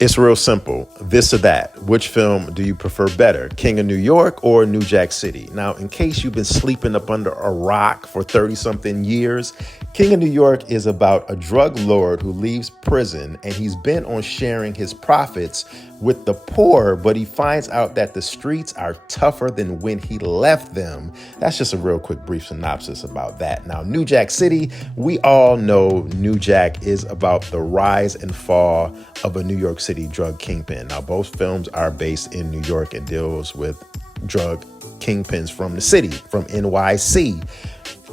It's real simple. This or that. Which film do you prefer better? King of New York or New Jack City? Now, in case you've been sleeping up under a rock for 30-something years, King of New York is about a drug lord who leaves prison and he's bent on sharing his profits with the poor, but he finds out that the streets are tougher than when he left them. That's just a real quick brief synopsis about that. Now, New Jack City, we all know New Jack is about the rise and fall of a New York City drug kingpin. Now, both films are based in New York and deals with drug kingpins from the city, from NYC.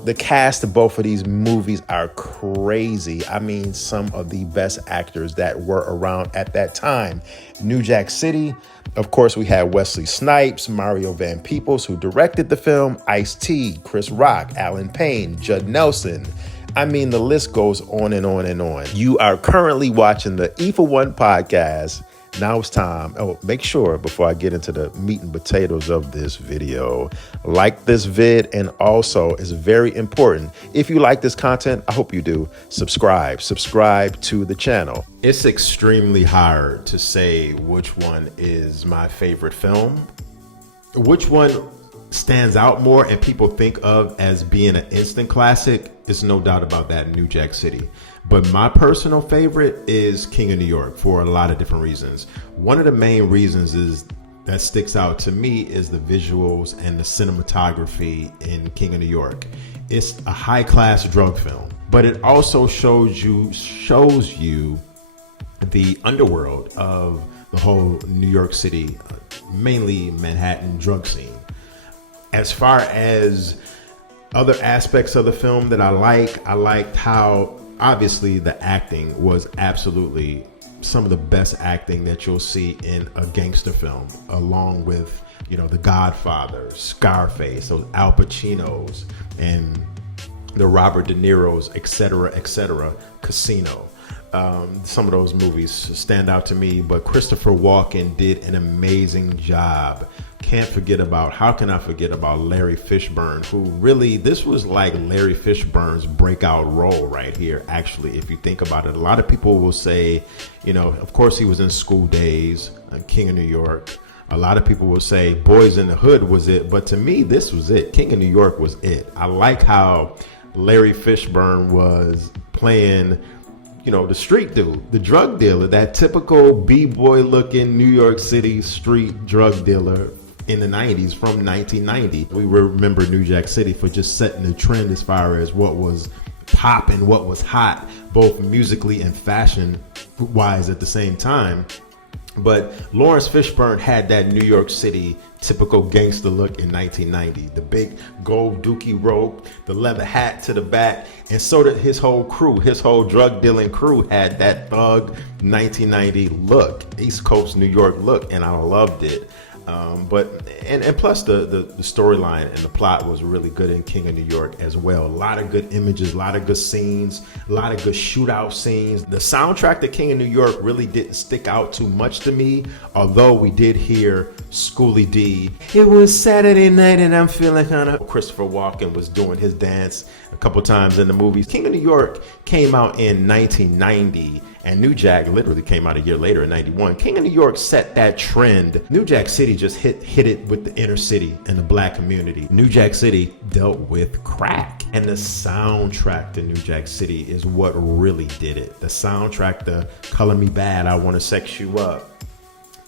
The cast of both of these movies are crazy. I mean, some of the best actors that were around at that time. New Jack City, of course, we had Wesley Snipes, Mario Van Peebles, who directed the film, Ice-T, Chris Rock, Alan Payne, Judd Nelson. I mean, the list goes on and on and on. You are currently watching the E for One podcast. Now it's time. Oh, make sure before I get into the meat and potatoes of this video, like this vid, and also it's very important. If you like this content, I hope you do. Subscribe to the channel. It's extremely hard to say which one is my favorite film. Which one stands out more and people think of as being an instant classic? It's no doubt about that, New Jack City. But my personal favorite is King of New York for a lot of different reasons. One of the main reasons is that sticks out to me is the visuals and the cinematography in King of New York. It's a high class drug film, but it also shows you the underworld of the whole New York City, mainly Manhattan drug scene. As far as other aspects of the film that I liked how obviously the acting was absolutely some of the best acting that you'll see in a gangster film, along with, you know, The Godfather, Scarface, those Al Pacinos, and the Robert De Niro's, etc., Casino. Some of those movies stand out to me, but Christopher Walken did an amazing job. How can I forget about Larry Fishburne, who really, this was like Larry Fishburne's breakout role right here, actually, if you think about it. A lot of people will say, you know, of course he was in School Days, King of New York. A lot of people will say Boys in the Hood was it, but to me, this was it. King of New York was it. I like how Larry Fishburne was playing, you know, the street dude, the drug dealer, that typical B-boy looking New York City street drug dealer in the 90s from 1990. We remember New Jack City for just setting the trend as far as what was popping, what was hot, both musically and fashion wise at the same time. But Lawrence Fishburne had that New York City typical gangster look in 1990. The big gold dookie robe, the leather hat to the back, and so did his whole crew. His whole drug dealing crew had that thug 1990 look, East Coast New York look, and I loved it. But plus the storyline and the plot was really good in King of New York as well. A lot of good images, a lot of good scenes, a lot of good shootout scenes. The soundtrack to King of New York really didn't stick out too much to me, although we did hear Schoolie D. It was Saturday night and I'm feeling kind of. Christopher Walken was doing his dance a couple times in the movies. King of New York came out in 1990 and New Jack literally came out a year later in 91. King of New York set that trend. New Jack City just hit it with the inner city and the black community. New Jack City dealt with crack, and the soundtrack to New Jack City is what really did it. The soundtrack, the Color Me Bad, I Want to Sex You Up.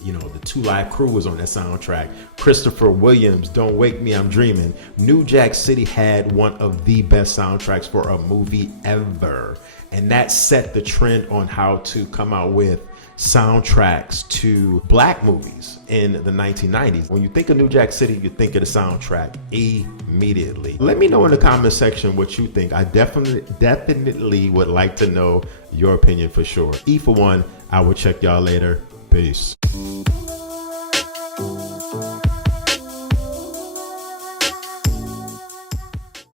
You know, the Two Live Crew was on that soundtrack. Christopher Williams, Don't Wake Me, I'm Dreaming. New Jack City had one of the best soundtracks for a movie ever. And that set the trend on how to come out with soundtracks to black movies in the 1990s. When you think of New Jack City, you think of the soundtrack immediately. Let me know in the comment section what you think. I definitely would like to know your opinion for sure. E for One, I will check y'all later. Peace.